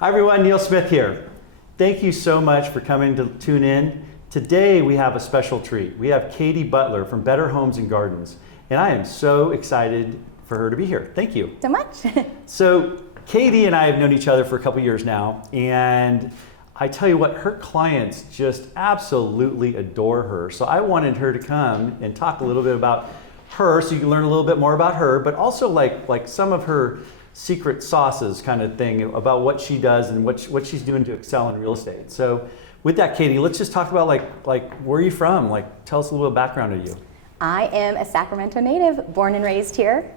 Hi everyone, Neal Smith here. Thank you so much for coming to tune in. Today we have a special treat. We have Katie Butler from Better Homes and Gardens, and I am so excited for her to be here. Thank you. So much. So Katie and I have known each other for a couple years now, and I tell you what, her clients just absolutely adore her. So I wanted her to come and talk a little bit about her so you can learn a little bit more about her, but also like some of her secret sauces kind of thing about what she does and what she's doing to excel in real estate. So with that, Katie, let's just talk about like where are you from? Like tell us a little background of you. I am a Sacramento native, born and raised here.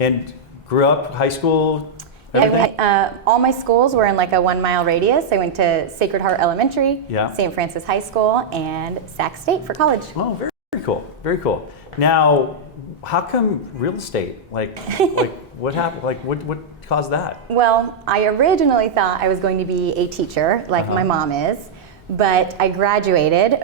And grew up, high school, everything? All my schools were in like a 1 mile radius. I went to Sacred Heart Elementary, St. Francis High School, and Sac State for college. Oh, very cool, very cool. Now, how come real estate? Like what happened? Like what caused that? Well, I originally thought I was going to be a teacher, like my mom is, but I graduated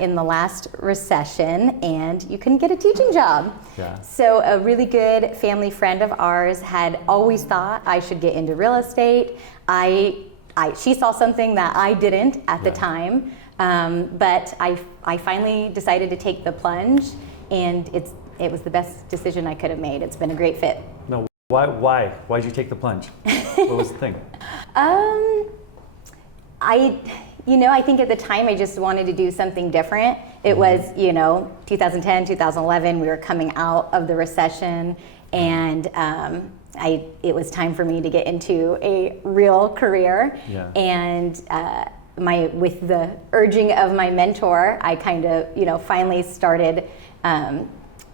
in the last recession, and you couldn't get a teaching job. Yeah. So a really good family friend of ours had always thought I should get into real estate. She saw something that I didn't at the time, but I finally decided to take the plunge, and it was the best decision I could have made. It's been a great fit. No, why'd you take the plunge? What was the thing? I think at the time I just wanted to do something different. It was, 2010, 2011, we were coming out of the recession, and it was time for me to get into a real career. Yeah. And with the urging of my mentor, I kind of, finally started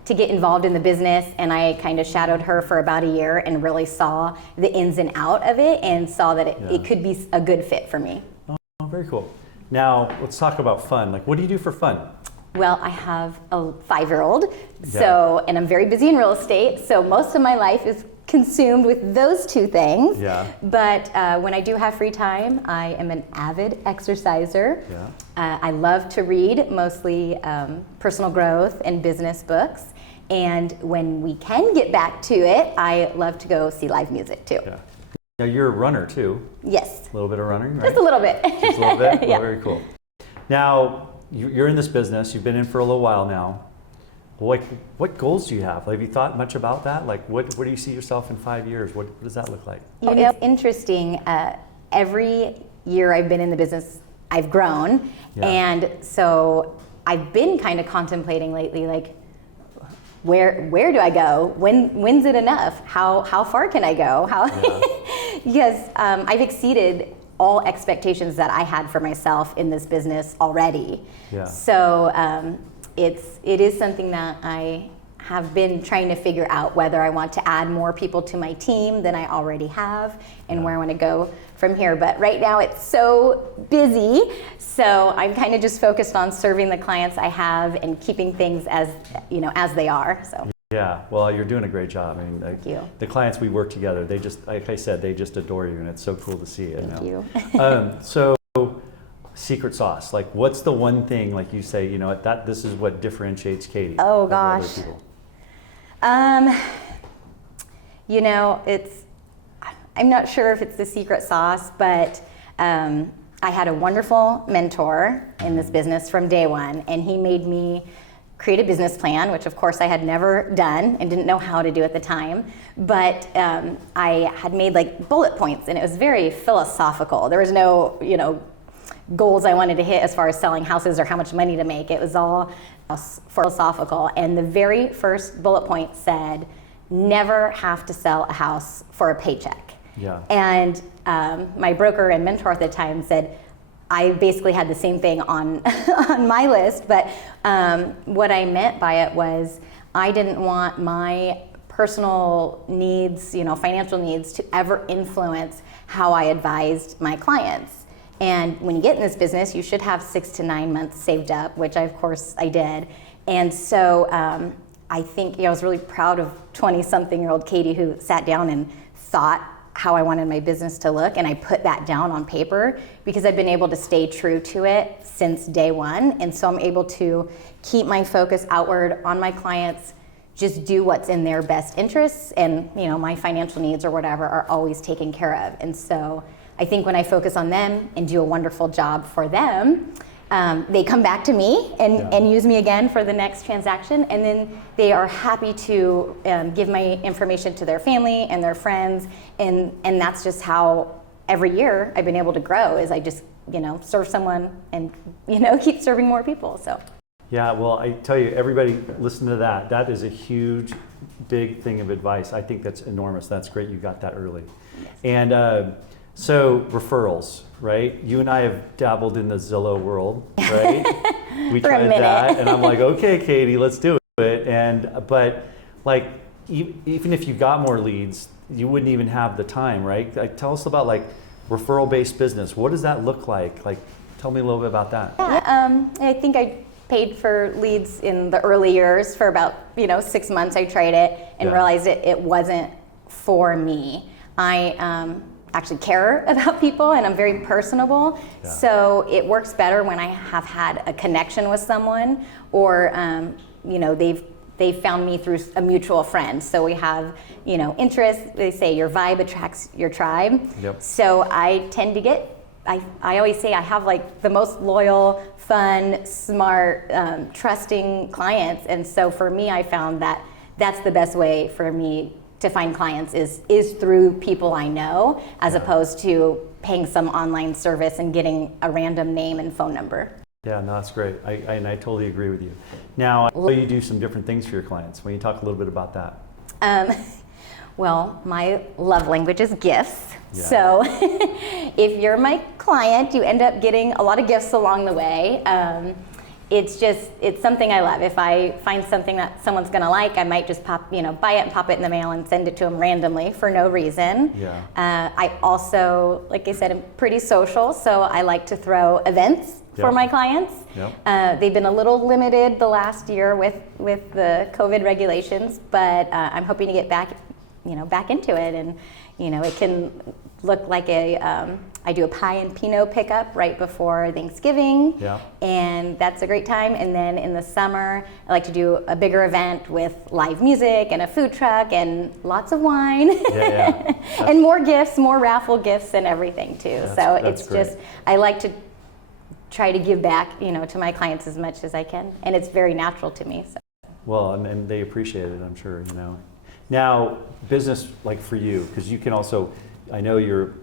to get involved in the business, and I kind of shadowed her for about a year and really saw the ins and out of it and saw that it could be a good fit for me. Oh, very cool. Now, let's talk about fun. Like, what do you do for fun? Well, I have a 5-year-old, and I'm very busy in real estate, so most of my life is consumed with those two things. Yeah. But when I do have free time, I am an avid exerciser. Yeah. I love to read, mostly personal growth and business books. And when we can get back to it, I love to go see live music too. Yeah. Now you're a runner too. Yes. A little bit of running, right? Just a little bit. Just a little bit? Yeah. Oh, very cool. Now, you're in this business, you've been in for a little while now. Like, what goals do you have? Like, have you thought much about that? Like, where do you see yourself in 5 years? What does that look like? It's interesting. Every year I've been in the business, I've grown. Yeah. And so I've been kind of contemplating lately, like, where do I go? When's it enough? How far can I go? Because I've exceeded all expectations that I had for myself in this business already. Yeah. So it is something that I have been trying to figure out, whether I want to add more people to my team than I already have, and where I want to go from here. But right now it's so busy, so I'm kind of just focused on serving the clients I have and keeping things as they are. So. Yeah, well, you're doing a great job. I mean, Thank you. The clients we work together, they just, like I said, they just adore you, and it's so cool to see it. Thank you. So, secret sauce, like what's the one thing, like you say, this is what differentiates Katie? Oh from other gosh. people? I'm not sure if it's the secret sauce, but I had a wonderful mentor in this business from day one, and he made me create a business plan, which of course I had never done and didn't know how to do at the time. But I had made like bullet points, and it was very philosophical. There was no, goals I wanted to hit as far as selling houses or how much money to make. It was all philosophical. And the very first bullet point said, never have to sell a house for a paycheck. Yeah. And my broker and mentor at the time said, I basically had the same thing on on my list, but what I meant by it was I didn't want my personal needs, financial needs, to ever influence how I advised my clients. And when you get in this business, you should have 6 to 9 months saved up, which of course I did. And so I think I was really proud of 20-something-year-old Katie who sat down and thought how I wanted my business to look, and I put that down on paper because I've been able to stay true to it since day one. And so I'm able to keep my focus outward on my clients, just do what's in their best interests, and my financial needs or whatever are always taken care of. And so I think when I focus on them and do a wonderful job for them, they come back to me and use me again for the next transaction, and then they are happy to give my information to their family and their friends, and that's just how every year I've been able to grow, is I just serve someone and keep serving more people. So yeah, well, I tell you, everybody listen to that. That is a huge, big thing of advice. I think that's enormous. That's great you got that early. yes. And so referrals, right? You and I have dabbled in the Zillow world, right? We For a tried minute. that, and I'm like, okay, Katie, let's do it. But like, even if you got more leads, you wouldn't even have the time, right? Like, tell us about like referral-based business. What does that look like? Like, tell me a little bit about that. Yeah, I think I paid for leads in the early years for about 6 months. I tried it and realized it wasn't for me. I actually care about people, and I'm very personable. Yeah. So it works better when I have had a connection with someone, or they've found me through a mutual friend. So we have interests. They say your vibe attracts your tribe. Yep. So I tend to get. I always say I have like the most loyal, fun, smart, trusting clients, and so for me, I found that that's the best way for me to find clients is through people I know, as opposed to paying some online service and getting a random name and phone number. Yeah, no, that's great. I totally agree with you. Now, I know you do some different things for your clients. Will you talk a little bit about that? Well, my love language is gifts. Yeah. So if you're my client, you end up getting a lot of gifts along the way. It's something I love. If I find something that someone's gonna like, I might just buy it and pop it in the mail and send it to them randomly for no reason. Yeah. I also, like I said, I'm pretty social, so I like to throw events for my clients. Yep. They've been a little limited the last year with the COVID regulations, but I'm hoping to get back into it, and it can look like I do a pie and Pinot pickup right before Thanksgiving, and that's a great time. And then in the summer, I like to do a bigger event with live music and a food truck and lots of wine, and more gifts, more raffle gifts and everything too. It's great. Just, I like to try to give back, to my clients as much as I can, and it's very natural to me. So. Well, and they appreciate it, I'm sure. Now, business, like for you, because you can also, I know you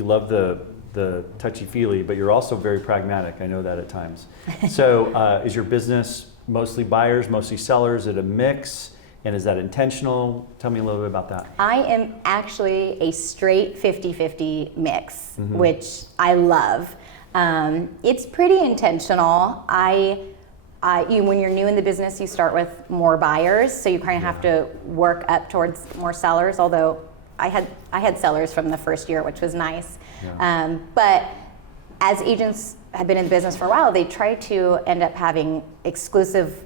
love the touchy-feely, but you're also very pragmatic. I know that at times. So is your business mostly buyers, mostly sellers? Is it a mix? And is that intentional? Tell me a little bit about that. I am actually a straight 50-50 mix, which I love. It's pretty intentional. When you're new in the business, you start with more buyers, so you kind of have to work up towards more sellers, although I had sellers from the first year, which was nice. Yeah. But as agents have been in the business for a while, they try to end up having exclusive,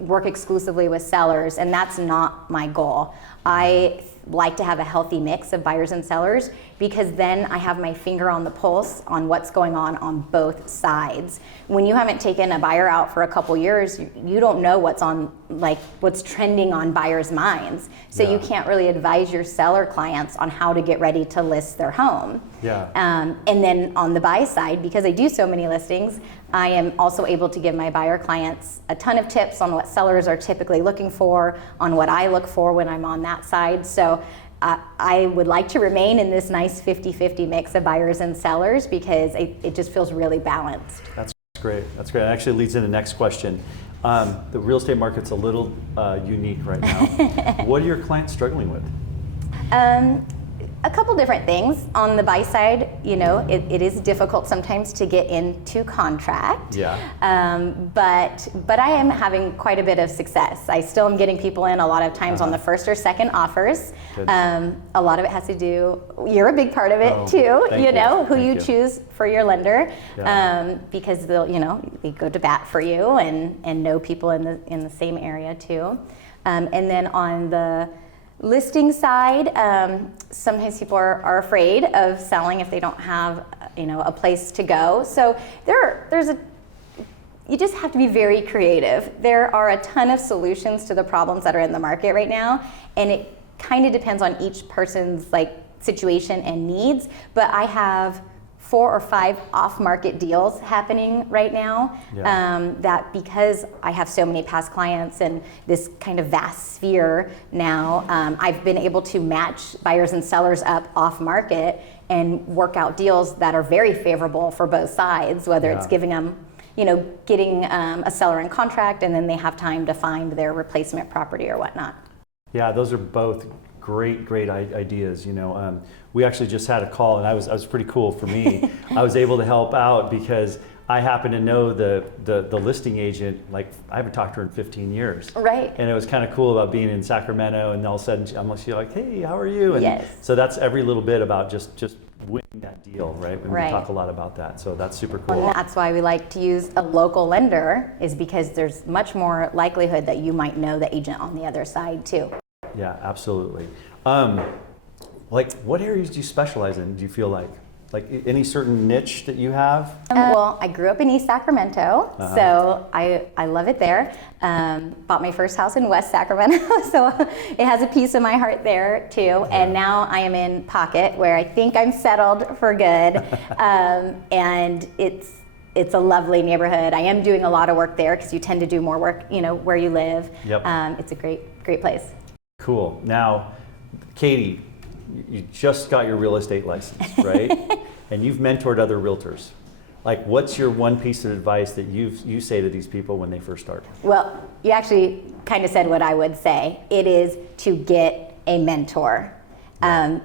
work exclusively with sellers, and that's not my goal. I like to have a healthy mix of buyers and sellers, because then I have my finger on the pulse on what's going on both sides. When you haven't taken a buyer out for a couple years, you don't know what's trending on buyers' minds. So you can't really advise your seller clients on how to get ready to list their home. Yeah. And then on the buy side, because I do so many listings, I am also able to give my buyer clients a ton of tips on what sellers are typically looking for, on what I look for when I'm on that side. So I would like to remain in this nice 50-50 mix of buyers and sellers, because it just feels really balanced. That's great. That's great. It actually leads into the next question. The real estate market's a little unique right now. What are your clients struggling with? A couple different things. On the buy side, it is difficult sometimes to get into contract. Yeah. But I am having quite a bit of success. I still am getting people in a lot of times on the first or second offers. A lot of it has to do, you're a big part of it too, who you choose for your lender, because they'll, they go to bat for you and know people in the same area too. And then on the listing side, sometimes people are afraid of selling if they don't have, a place to go. So you just have to be very creative. There are a ton of solutions to the problems that are in the market right now, and it kind of depends on each person's situation and needs, but I have 4 or 5 off-market deals happening right now. That because I have so many past clients and this kind of vast sphere now, I've been able to match buyers and sellers up off-market and work out deals that are very favorable for both sides, whether it's giving them, getting a seller in contract and then they have time to find their replacement property or whatnot. Yeah, those are both great ideas. We actually just had a call, and I was pretty cool for me. I was able to help out because I happen to know the listing agent. Like, I haven't talked to her in 15 years. Right. And it was kind of cool about being in Sacramento, and all of a sudden she's like, "Hey, how are you?" And yes. so that's every little bit about just winning that deal, right? And right. we talk a lot about that. So that's super cool. And that's why we like to use a local lender, is because there's much more likelihood that you might know the agent on the other side too. Yeah, absolutely. Like, what areas do you specialize in, do you feel like? Like any certain niche that you have? Well, I grew up in East Sacramento, so I love it there. Bought my first house in West Sacramento, so it has a piece of my heart there too. Yeah. And now I am in Pocket, where I think I'm settled for good. And it's a lovely neighborhood. I am doing a lot of work there because you tend to do more work, where you live. Yep. It's a great place. Cool. Now, Katie, you just got your real estate license, right? And you've mentored other realtors. Like, what's your one piece of advice that you say to these people when they first start? Well, you actually kind of said what I would say. It is to get a mentor. Yeah.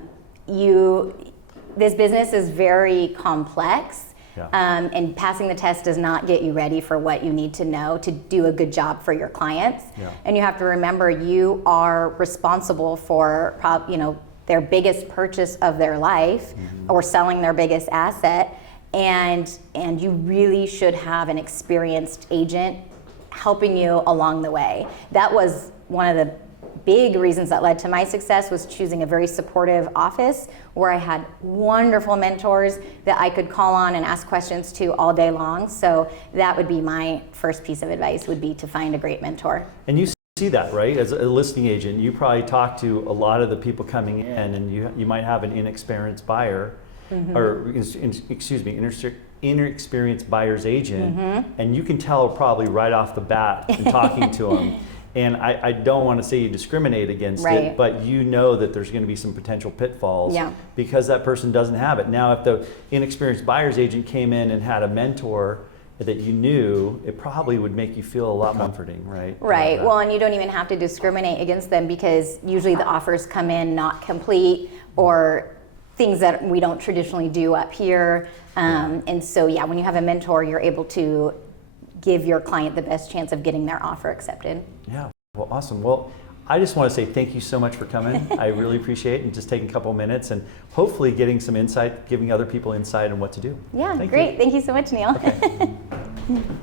This business is very complex. Yeah. And passing the test does not get you ready for what you need to know to do a good job for your clients. Yeah. And you have to remember, you are responsible for their biggest purchase of their life, or selling their biggest asset, and you really should have an experienced agent helping you along the way. That was one of the big reasons that led to my success, was choosing a very supportive office where I had wonderful mentors that I could call on and ask questions to all day long. So that would be my first piece of advice, would be to find a great mentor. And you see that, right? As a listing agent, you probably talk to a lot of the people coming in, and you might have an inexperienced buyer, or inexperienced buyer's agent, and you can tell probably right off the bat in talking to them. And I don't want to say you discriminate against right. it, but you know that there's going to be some potential pitfalls because that person doesn't have it. Now, if the inexperienced buyer's agent came in and had a mentor that you knew, it probably would make you feel a lot more comforting, right? Right. Well, and you don't even have to discriminate against them, because usually the offers come in not complete, or things that we don't traditionally do up here. And so, when you have a mentor, you're able to give your client the best chance of getting their offer accepted. Yeah, well, awesome. Well, I just want to say thank you so much for coming. I really appreciate it, and just taking a couple minutes and hopefully getting some insight, giving other people insight on what to do. Yeah, Thank great. you. Thank you so much, Neal. Okay.